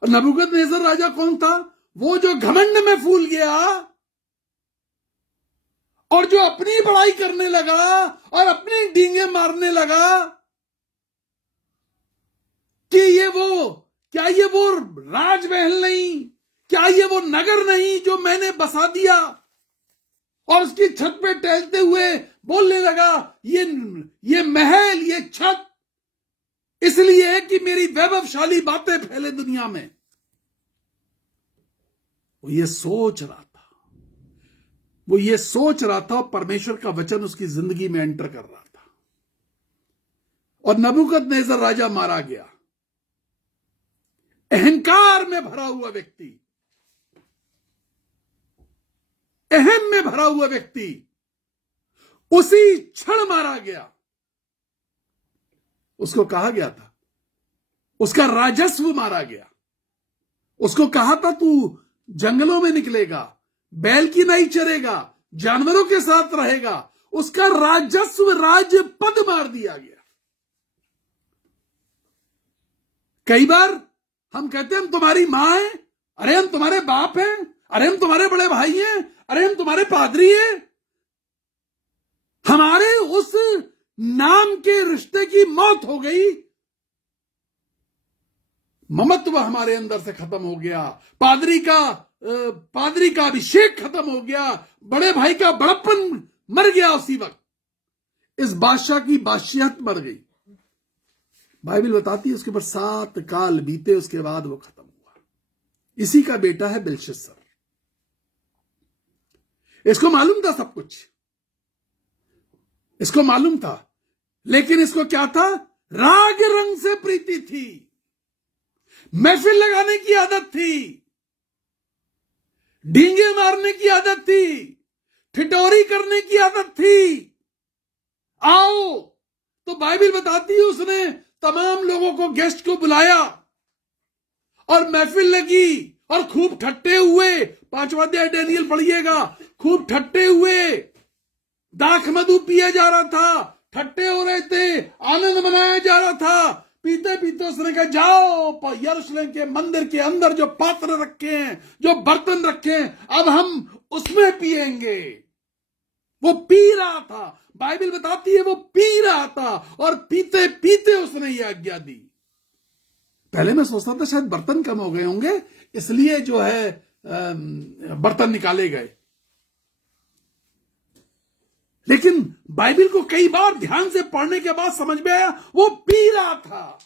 और नबूकदनेस्सर राजा कौन था? वो जो घमंड में फूल गया और जो अपनी बड़ाई करने लगा और अपनी डींगे मारने लगा कि क्या ये वो राजमहल नहीं, क्या ये वो नगर नहीं जो मैंने बसा दिया, और उसकी छत पे टहलते हुए बोलने लगा ये महल, ये छत इसलिए है कि मेरी वैभवशाली बातें फैले दुनिया में। वो ये सोच रहा था और परमेश्वर का वचन उसकी जिंदगी में एंटर कर रहा था, और नबूकदनेस्सर राजा मारा गया। अहंकार में भरा हुआ व्यक्ति, अहम में भरा हुआ व्यक्ति उसी क्षण मारा गया। उसको कहा गया था, उसका राजस्व मारा गया। उसको कहा था तू जंगलों में निकलेगा, बैल की नहीं चरेगा, जानवरों के साथ रहेगा। उसका राजस्व, राजपद मार दिया गया। कई बार हम कहते हैं हम तुम्हारी मां हैं, अरे हम तुम्हारे बाप हैं, अरे हम तुम्हारे बड़े भाई हैं, अरे हम तुम्हारे पादरी हैं। हमारे उस नाम के रिश्ते की मौत हो गई, ममत्व हमारे अंदर से खत्म हो गया, पादरी का अभिषेक खत्म हो गया, बड़े भाई का बड़प्पन मर गया। उसी वक्त इस बादशाह की बादशाहत मर गई। बाइबल बताती है उसके ऊपर 7 काल बीते, उसके बाद वो खत्म हुआ। इसी का बेटा है बेलशस्सर। इसको मालूम था सब कुछ, इसको मालूम था, लेकिन इसको क्या था? राग रंग से प्रीति थी, महफिल लगाने की आदत थी, डींगे मारने की आदत थी, ठिठोरी करने की आदत थी। आओ, तो बाइबल बताती है उसने तमाम लोगों को, गेस्ट को बुलाया और महफिल लगी और खूब ठट्टे हुए। 5वां अध्याय डैनियल पढ़िएगा। खूब ठट्टे हुए, दाख मधु पिया जा रहा था, ठट्टे हो रहे थे, आनंद मनाया जा रहा था। पीते पीते उसने कहा जाओ यरूशलेम के मंदिर के अंदर जो पात्र रखे हैं, जो बर्तन रखे हैं, अब हम उसमें पिएंगे। वो पी रहा था, बाइबल बताती है वो पी रहा था, और पीते पीते उसने ये आज्ञा दी। पहले मैं सोचता था शायद बर्तन कम हो गए होंगे, इसलिए जो है बर्तन निकाले गए, लेकिन बाइबल को कई बार ध्यान से पढ़ने के बाद समझ में आया वो पी रहा था।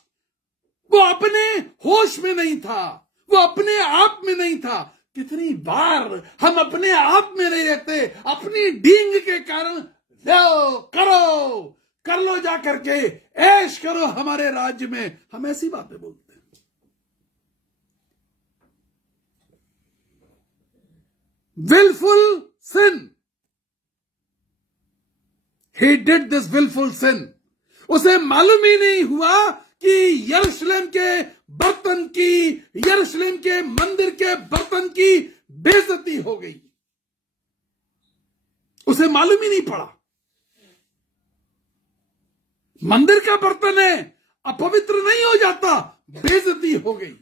वो अपने होश में नहीं था, वो अपने आप में नहीं था। कितनी बार हम अपने आप में नहीं रहते, अपनी डींग के कारण लो कर लो जा करके ऐश करो हमारे राज्य में, हम ऐसी बातें बोलते हैं। willful sin, he did this willful sin। उसे मालूम ही नहीं हुआ कि यरूशलेम के बर्तन की, यरूशलेम के मंदिर के बर्तन की बेइज्जती हो गई। उसे मालूम ही नहीं पड़ा। मंदिर का बर्तन है, अपवित्र नहीं हो जाता, बेइज्जती हो गई,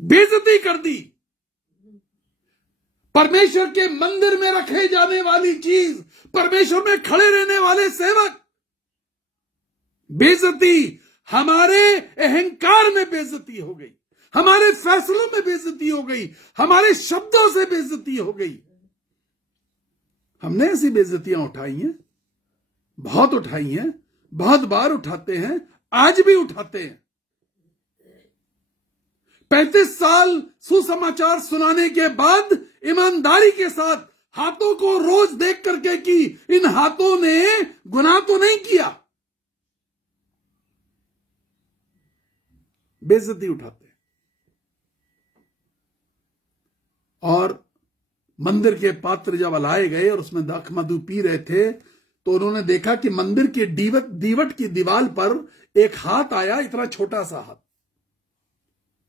बेइज्जती कर दी। परमेश्वर के मंदिर में रखे जाने वाली चीज, परमेश्वर में खड़े रहने वाले सेवक, बेइज्जती। हमारे अहंकार में बेइज्जती हो गई, हमारे फैसलों में बेइज्जती हो गई, हमारे शब्दों से बेइज्जती हो गई। हमने ऐसी बेइज्जतियां उठाई हैं, बहुत उठाई हैं, बहुत बार उठाते हैं, आज भी उठाते हैं। 35 साल सुसमाचार सुनाने के बाद ईमानदारी के साथ हाथों को रोज देख करके कि इन हाथों ने गुनाह तो नहीं किया, बेइज्जती उठाते हैं। और मंदिर के पात्र जब लाए गए और उसमें दाख मधु पी रहे थे, तो उन्होंने देखा कि मंदिर के दीवट की दीवार पर एक हाथ आया, इतना छोटा सा हाथ,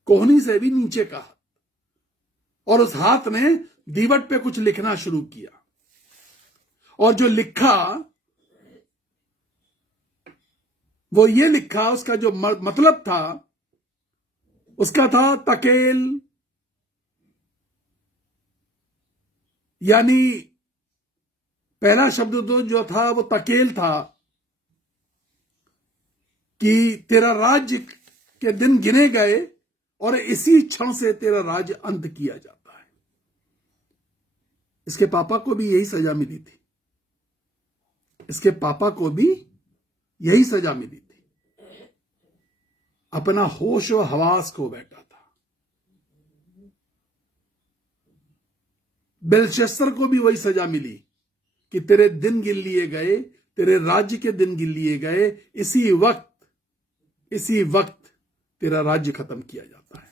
कोहनी से भी नीचे का हाथ, और उस हाथ ने दीवट पे कुछ लिखना शुरू किया। और जो लिखा वो ये लिखा, उसका जो मतलब था, उसका था तकेल, यानी पहला शब्द तो जो था वो तकेल था कि तेरा राज्य के दिन गिने गए और इसी क्षण से तेरा राज्य अंत किया जाता है। इसके पापा को भी यही सजा मिली थी, इसके पापा को भी यही सजा मिली थी। अपना होश और हवास खो बैठा था। बेलशस्तर को भी वही सजा मिली कि तेरे दिन गिन लिए गए, तेरे राज्य के दिन गिन लिए गए, इसी वक्त तेरा राज्य खत्म किया जाता है।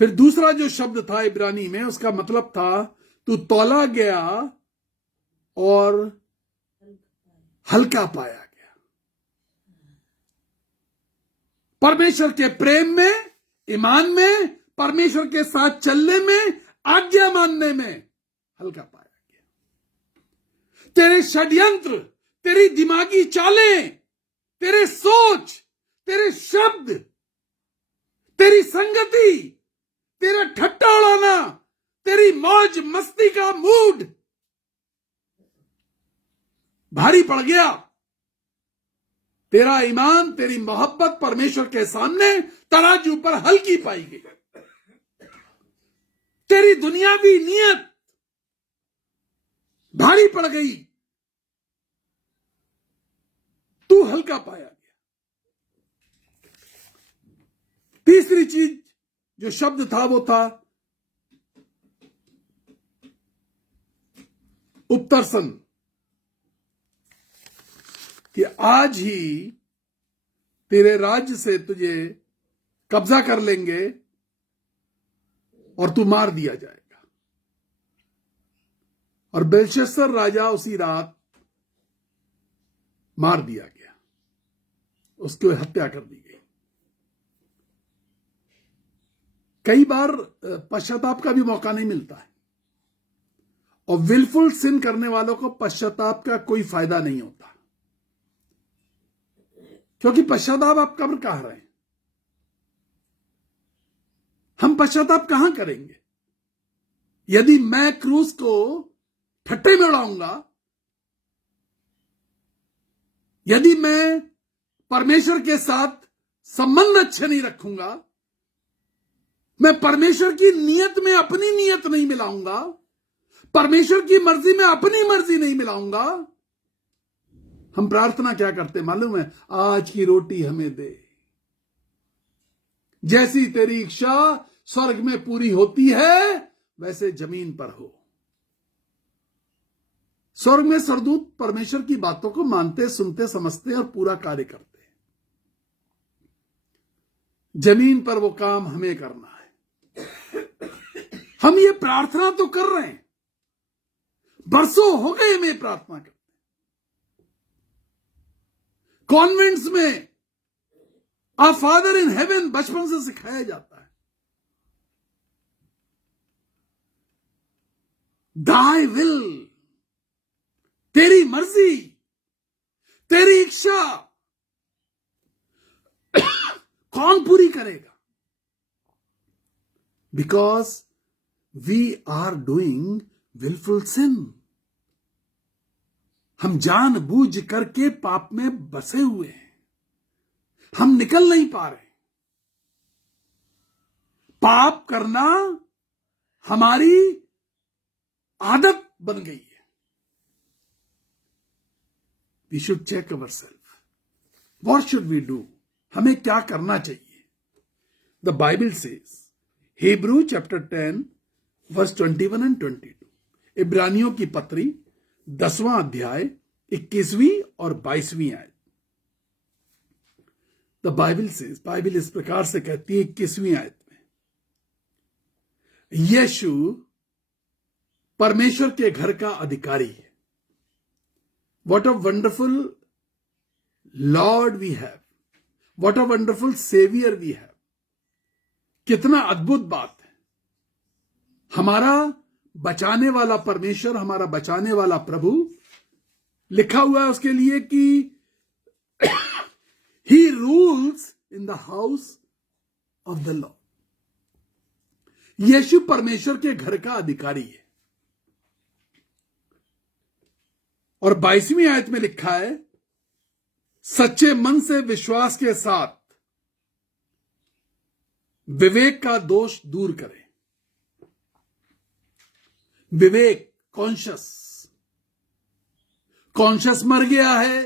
फिर दूसरा जो शब्द था इब्रानी में, उसका मतलब था तू तौला गया और हल्का पाया गया। परमेश्वर के प्रेम में, ईमान में, परमेश्वर के साथ चलने में, आज्ञा मानने में हल्का पाया गया। तेरे षड्यंत्र, तेरी दिमागी चालें, तेरे सोच, तेरे शब्द, तेरी संगति, तेरा ठट्टा उड़ाना, तेरी मौज मस्ती का मूड भारी पड़ गया। तेरा ईमान, तेरी मोहब्बत परमेश्वर के सामने तराजू पर हल्की पाई गई। तेरी दुनियावी नियत भारी पड़ गई, तू हल्का पाया गया। तीसरी चीज जो शब्द था वो था उपतरसन, कि आज ही तेरे राज्य से तुझे कब्जा कर लेंगे और तू मार दिया जाएगा। और बेलशस्सर राजा उसी रात मार दिया गया, उसकी हत्या कर दी गई। कई बार पश्चाताप का भी मौका नहीं मिलता है, और विलफुल सिन करने वालों को पश्चाताप का कोई फायदा नहीं होता, क्योंकि पश्चाताप आप कब कह रहे हैं? हम पश्चाताप कहां करेंगे? यदि मैं क्रूस को ठट्टे में उड़ाऊंगा, यदि मैं परमेश्वर के साथ संबंध अच्छे नहीं रखूंगा, मैं परमेश्वर की नियत में अपनी नियत नहीं मिलाऊंगा, परमेश्वर की मर्जी में अपनी मर्जी नहीं मिलाऊंगा, हम प्रार्थना क्या करते मालूम है? आज की रोटी हमें दे, जैसी तेरी इच्छा स्वर्ग में पूरी होती है वैसे जमीन पर हो। स्वर्ग में सरदूत परमेश्वर की बातों को मानते, सुनते, समझते और पूरा कार्य करते हैं। जमीन पर वो काम हमें करना है। हम ये प्रार्थना तो कर रहे हैं, बरसों हो गए हमें प्रार्थना करते। कॉन्वेंट्स में आवर फादर इन हेवन बचपन से सिखाया जाता है। दाई विल, तेरी मर्जी, तेरी इच्छा कौन पूरी करेगा? Because we are doing wilful sin. हम जानबूझ करके पाप में बसे हुए हैं, हम निकल नहीं पा रहे। पाप करना हमारी आदत बन गई है। We should check our self, what should we do? हमें क्या करना चाहिए? The Bible says, Hebrews chapter 10 verse 21 and 22, इब्रानियों की पत्री 10वां अध्याय 21वीं और 22वीं आयत। द बाइबल सेज, बाइबल इस प्रकार से कहती है 21वीं आयत में, यीशु परमेश्वर के घर का अधिकारी है। What a wonderful Lord we have, what a wonderful saviour we have. कितना अद्भुत बात है। हमारा बचाने वाला परमेश्वर, हमारा बचाने वाला प्रभु, लिखा हुआ है उसके लिए कि he rules in the house of the Lord. यीशु परमेश्वर के घर का अधिकारी है। और 22वीं आयत में लिखा है, सच्चे मन से विश्वास के साथ विवेक का दोष दूर करें। विवेक, कॉन्शियस मर गया है,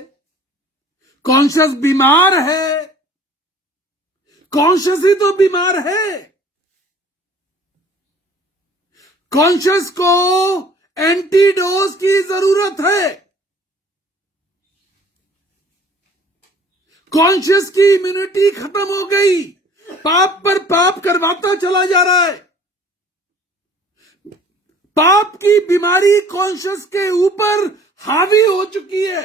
कॉन्शियस बीमार है, कॉन्शियस ही तो बीमार है। कॉन्शियस को एंटीडोज की जरूरत है। कॉन्शियस की इम्यूनिटी खत्म हो गई, पाप पर पाप करवाता चला जा रहा है। पाप की बीमारी कॉन्शियस के ऊपर हावी हो चुकी है।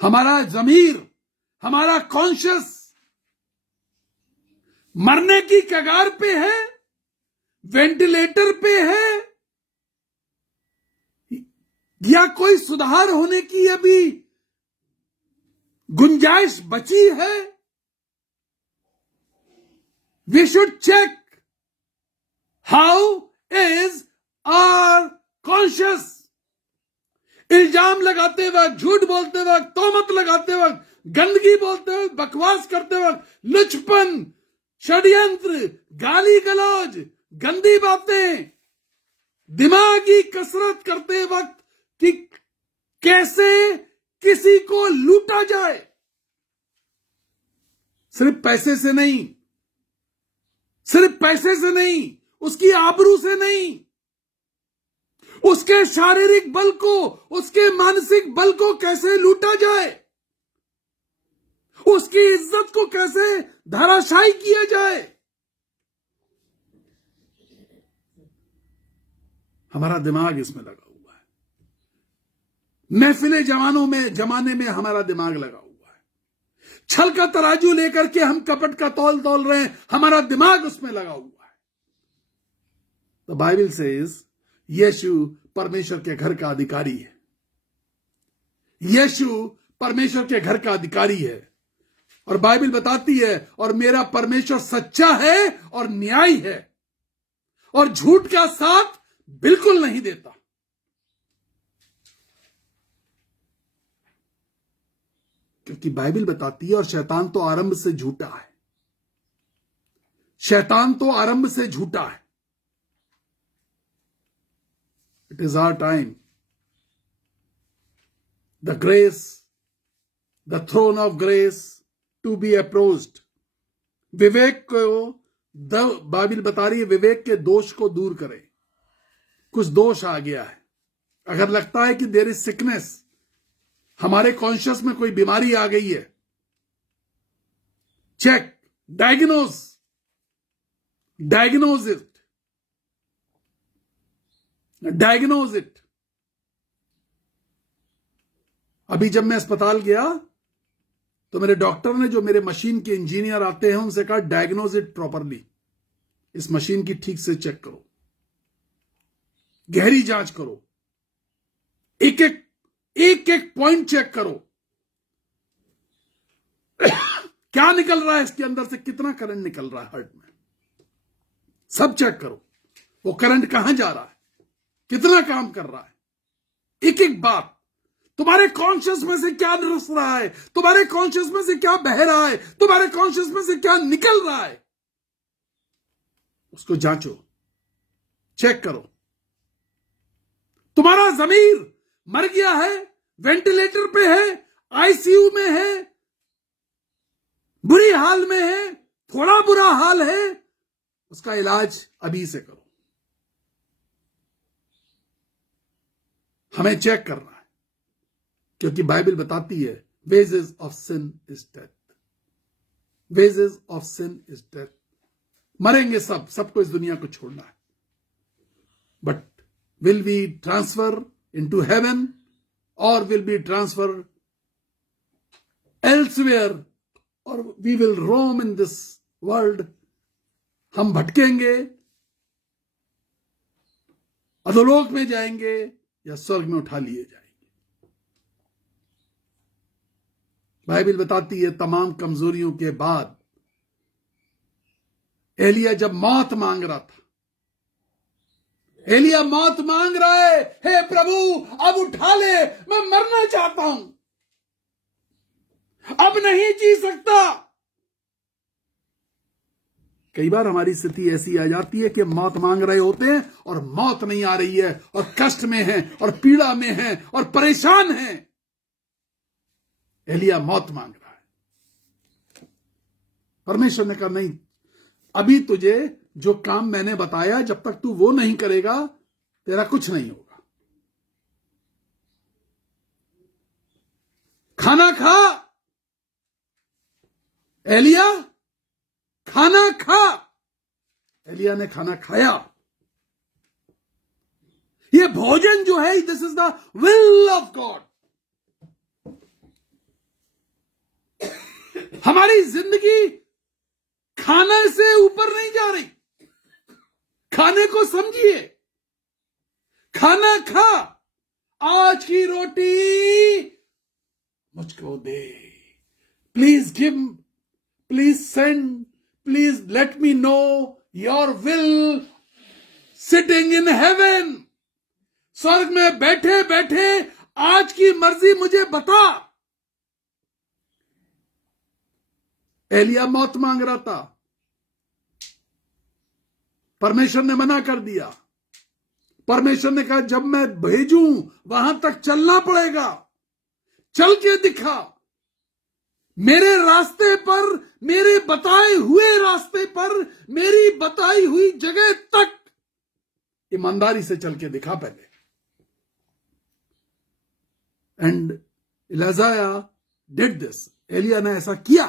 हमारा जमीर, हमारा कॉन्शियस मरने की कगार पे है, वेंटिलेटर पे है, या कोई सुधार होने की अभी गुंजाइश बची है। We should check how is our conscious. इल्जाम लगाते वक्त, झूठ बोलते वक्त, तोहमत लगाते वक्त, गंदगी बोलते वक्त, बकवास करते वक्त, लुचपन, षड्यंत्र, गाली गलौज, गंदी बातें, दिमागी कसरत करते वक्त कि कैसे किसी को लूटा जाए। सिर्फ पैसे से नहीं, सिर्फ पैसे से नहीं, उसकी आबरू से नहीं, उसके शारीरिक बल को, उसके मानसिक बल को कैसे लूटा जाए, उसकी इज्जत को कैसे धराशायी किया जाए। हमारा दिमाग इसमें लगा हुआ है। महफिले जमाने में हमारा दिमाग लगा हुआ है। छल का तराजू लेकर के हम कपट का तौल तौल रहे हैं, हमारा दिमाग उसमें लगा हुआ है। द बाइबल सेज यीशु परमेश्वर के घर का अधिकारी है। यीशु परमेश्वर के घर का अधिकारी है। और बाइबल बताती है, और मेरा परमेश्वर सच्चा है और न्यायी है और झूठ का साथ बिल्कुल नहीं देता। क्योंकि बाइबल बताती है, और शैतान तो आरंभ से झूठा है। शैतान तो आरंभ से झूठा है। It is our time, the grace, the throne of grace to be approached. विवेक को बाइबल बता रही है, विवेक के दोष को दूर करें। कुछ दोष आ गया है। अगर लगता है कि देयर इज सिकनेस, हमारे कॉन्शियस में कोई बीमारी आ गई है, चेक, डायग्नोज इट। अभी जब मैं अस्पताल गया तो मेरे डॉक्टर ने, जो मेरे मशीन के इंजीनियर आते हैं, उनसे कहा डायग्नोज इट प्रॉपरली। इस मशीन की ठीक से चेक करो, गहरी जांच करो, एक एक पॉइंट चेक करो। क्या निकल रहा है इसके अंदर से, कितना करंट निकल रहा है हार्ट में, सब चेक करो। वो करंट कहां जा रहा है, कितना काम कर रहा है, एक एक बात। तुम्हारे कॉन्शियस में से क्या रस रहा है, तुम्हारे कॉन्शियस में से क्या बह रहा है, तुम्हारे कॉन्शियस में से क्या निकल रहा है, उसको जांचो, चेक करो। तुम्हारा जमीर मर गया है, वेंटिलेटर पे है, आईसीयू में है, बुरी हाल में है, थोड़ा बुरा हाल है, उसका इलाज अभी से करो। हमें चेक करना है, क्योंकि बाइबल बताती है, wages of sin is death. Wages of sin is death. मरेंगे सबको इस दुनिया को छोड़ना है। But will we transfer into heaven or will we transfer elsewhere, or we will roam in this world? हम भटकेंगे, अधोलोक में जाएंगे, या स्वर्ग में उठा लिए जाएंगे। बाइबल बताती है, तमाम कमजोरियों के बाद एलिया जब मौत मांग रहा था, एलिया मौत मांग रहा है, हे प्रभु अब उठा ले, मैं मरना चाहता हूं, अब नहीं जी सकता। कई बार हमारी स्थिति ऐसी आ जाती है कि मौत मांग रहे होते हैं और मौत नहीं आ रही है, और कष्ट में है और पीड़ा में है और परेशान है। एलिया मौत मांग रहा है। परमेश्वर ने कहा नहीं, अभी तुझे जो काम मैंने बताया, जब तक तू वो नहीं करेगा तेरा कुछ नहीं होगा। खाना खा एलिया, खाना खा। एलिया ने खाना खाया। ये भोजन जो है, this is the will of God. हमारी जिंदगी खाने से ऊपर नहीं जा रही। खाने को समझिए, खाना खा, आज की रोटी मुझको दे, please give, please send, please let me know your will sitting in heaven. स्वर्ग में बैठे बैठे आज की मर्जी मुझे बता। एलिया मौत मांग रहा था, परमेश्वर ने मना कर दिया। परमेश्वर ने कहा जब मैं भेजूं वहां तक चलना पड़ेगा, चल के दिखा। मेरे रास्ते पर, मेरे बताए हुए रास्ते पर, मेरी बताई हुई जगह तक ईमानदारी से चल के दिखा पहले। And Elijah did this. Elijah ने ऐसा किया।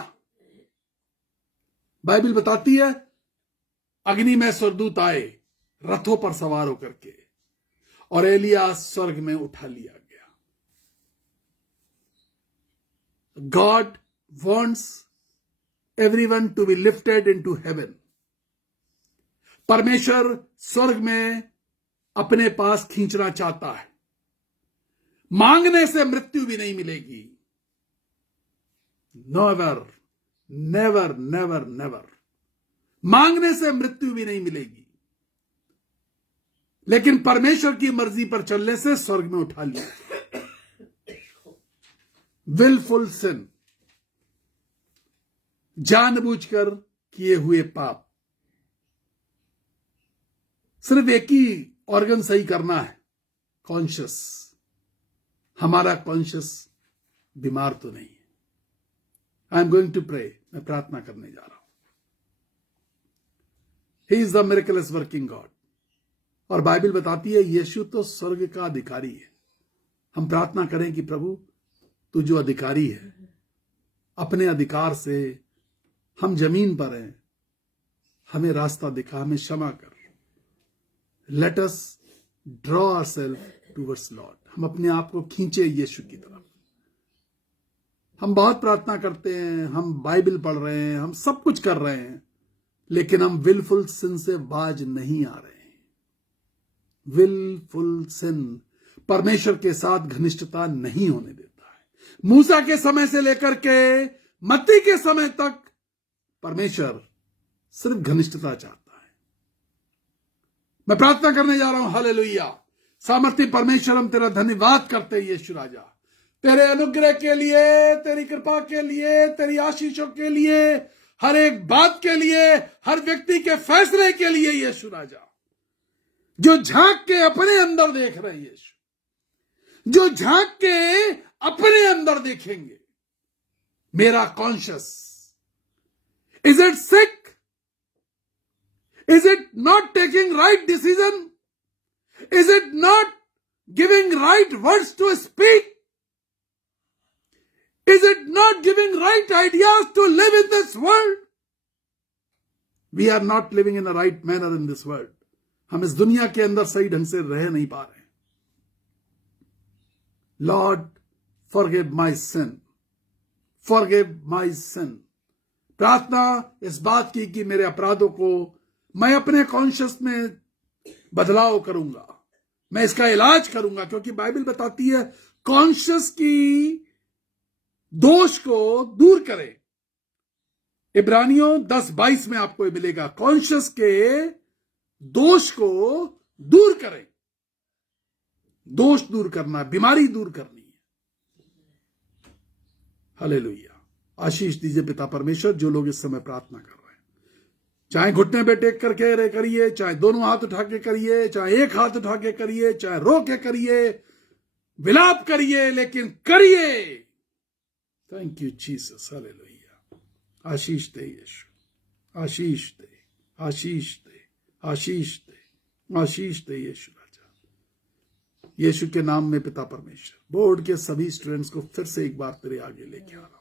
बाइबल बताती है अग्नि में स्वर्गदूत आए रथों पर सवार होकर के, और एलिया स्वर्ग में उठा लिया गया। God wants everyone to be lifted into heaven. परमेश्वर स्वर्ग में अपने पास खींचना चाहता है। मांगने से मृत्यु भी नहीं मिलेगी। Never never never never. मांगने से मृत्यु भी नहीं मिलेगी, लेकिन परमेश्वर की मर्जी पर चलने से स्वर्ग में उठा लिया। विलफुल सिन, जानबूझकर किए हुए पाप। सिर्फ एक ही ऑर्गन सही करना है, कॉन्शियस। हमारा कॉन्शियस बीमार तो नहीं है। I am going to pray. मैं प्रार्थना करने जा रहा हूं। He is the miraculous working God. और बाइबल बताती है यीशु तो स्वर्ग का अधिकारी है। हम प्रार्थना करें कि प्रभु तू जो अधिकारी है, अपने अधिकार से हम जमीन पर हैं, हमें रास्ता दिखा, हमें क्षमा कर। Let us draw ourselves towards Lord. हम अपने आप को खींचे यीशु की तरफ। हम बहुत प्रार्थना करते हैं, हम बाइबल पढ़ रहे हैं, हम सब कुछ कर रहे हैं, लेकिन हम विलफुल सिन से बाज नहीं आ रहे हैं। विलफुल सिन परमेश्वर के साथ घनिष्ठता नहीं होने देता है। मूसा के समय से लेकर के मत्ती के समय तक परमेश्वर सिर्फ घनिष्ठता चाहता है। मैं प्रार्थना करने जा रहा हूं। हालेलुया। सामर्थी परमेश्वर, हम तेरा धन्यवाद करते हैं यीशु राजा, तेरे अनुग्रह के लिए, तेरी कृपा के लिए, तेरी आशीषों के लिए, हर एक बात के लिए, हर व्यक्ति के फैसले के लिए यीशु राजा, जो झांक के अपने अंदर देख रहे हैं यीशु, जो झांक के अपने अंदर देखेंगे। मेरा conscious, is it sick? Is it not taking right decision? Is it not giving right words to speak? Is it not giving right ideas to live in this world? We are not living in a right manner in this world. हम इस दुनिया के अंदर सही ढंग से रह नहीं पा रहे। Lord, forgive my sin. Forgive my sin. प्रार्थना इस बात की कि मेरे अपराधों को मैं अपने कॉन्शियस में बदलाव करूंगा, मैं इसका इलाज करूंगा, क्योंकि बाइबल बताती है कॉन्शियस की दोष को दूर करे। इब्रानियों 10:22 में आपको ये मिलेगा। कॉन्शियस के दोष को दूर करें। दोष दूर करना, बीमारी दूर करनी है। हालेलुया। आशीष दीजिए पिता परमेश्वर जो लोग इस समय प्रार्थना कर रहे हैं, चाहे घुटने पे टेक करके करिए, चाहे दोनों हाथ उठा के करिए, चाहे एक हाथ उठा के करिए, चाहे रो के करिए, विलाप करिए, लेकिन करिए। Thank you Jesus. हालेलुया। आशीष दे यीशु, आशीष दे, आशीष दे, आशीष दे, आशीष दे यीशु राजा। यीशु के नाम में पिता परमेश्वर, बोर्ड के सभी स्टूडेंट्स को फिर से एक बार तेरे आगे लेके आ रहा हूं।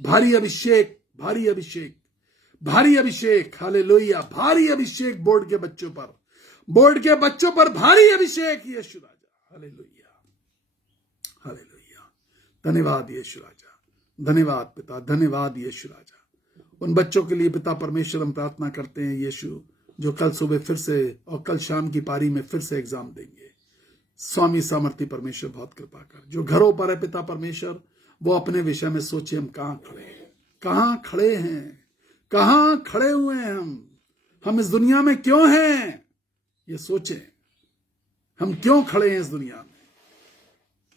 भारी अभिषेक, भारी अभिषेक, भारी अभिषेक। हालेलुया। भारी अभिषेक बोर्ड के बच्चों पर, बोर्ड के बच्चों पर भारी अभिषेक यीशु राजा। Hallelujah, hallelujah. धन्यवाद यीशु राजा, धन्यवाद पिता, धन्यवाद यीशु राजा। उन बच्चों के लिए पिता परमेश्वर हम प्रार्थना करते हैं यीशु, जो कल सुबह फिर से और कल शाम की पारी में फिर से एग्जाम देंगे। स्वामी सामर्थी परमेश्वर बहुत कृपा कर। जो घरों पर है पिता परमेश्वर, वो अपने विषय में सोचे हम कहां खड़े हैं, कहां खड़े हैं, कहां खड़े हुए हैं हम इस दुनिया में क्यों हैं, ये सोचें हम क्यों खड़े हैं इस दुनिया में।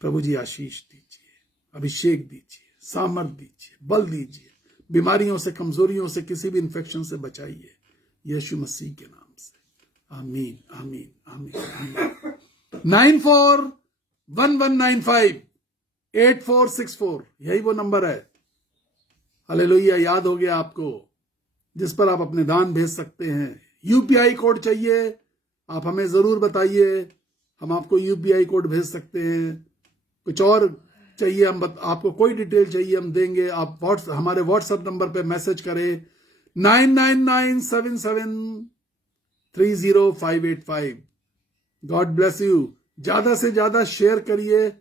प्रभु जी आशीष दीजिए, अभिषेक दीजिए, सामर्थ दीजिए, बल दीजिए, बीमारियों से, कमजोरियों से, किसी भी इंफेक्शन से बचाइए यीशु मसीह के नाम से। आमीन, आमीन, आमीन, आमीन। 9411958464 यही वो नंबर है। हालेलुया। याद हो गया आपको, जिस पर आप अपने दान भेज सकते हैं। यूपीआई कोड चाहिए आप हमें जरूर बताइए, हम आपको यूपीआई कोड भेज सकते हैं। कुछ और चाहिए हम आपको कोई डिटेल चाहिए हम देंगे। आप हमारे व्हाट्सएप नंबर पे मैसेज करें 9997730585। God bless you. ज्यादा से ज्यादा शेयर करिए,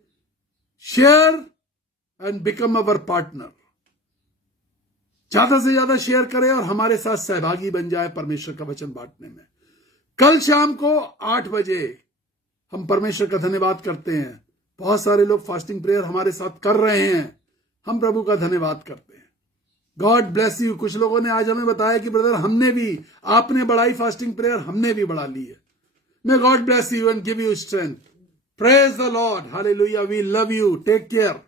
share and become our partner. ज्यादा से ज्यादा शेयर करें और हमारे साथ सहभागी बन जाए परमेश्वर का वचन बांटने में। कल शाम को 8 बजे हम परमेश्वर का धन्यवाद करते हैं। बहुत सारे लोग फास्टिंग प्रेयर हमारे साथ कर रहे हैं, हम प्रभु का धन्यवाद करते हैं। God bless you. कुछ लोगों ने आज हमें बताया कि ब्रदर हमने भी, आपने बढ़ाई फास्टिंग प्रेयर, हमने भी बढ़ा ली है। May God bless you and give you strength. Praise the Lord. Hallelujah. We love you. Take care.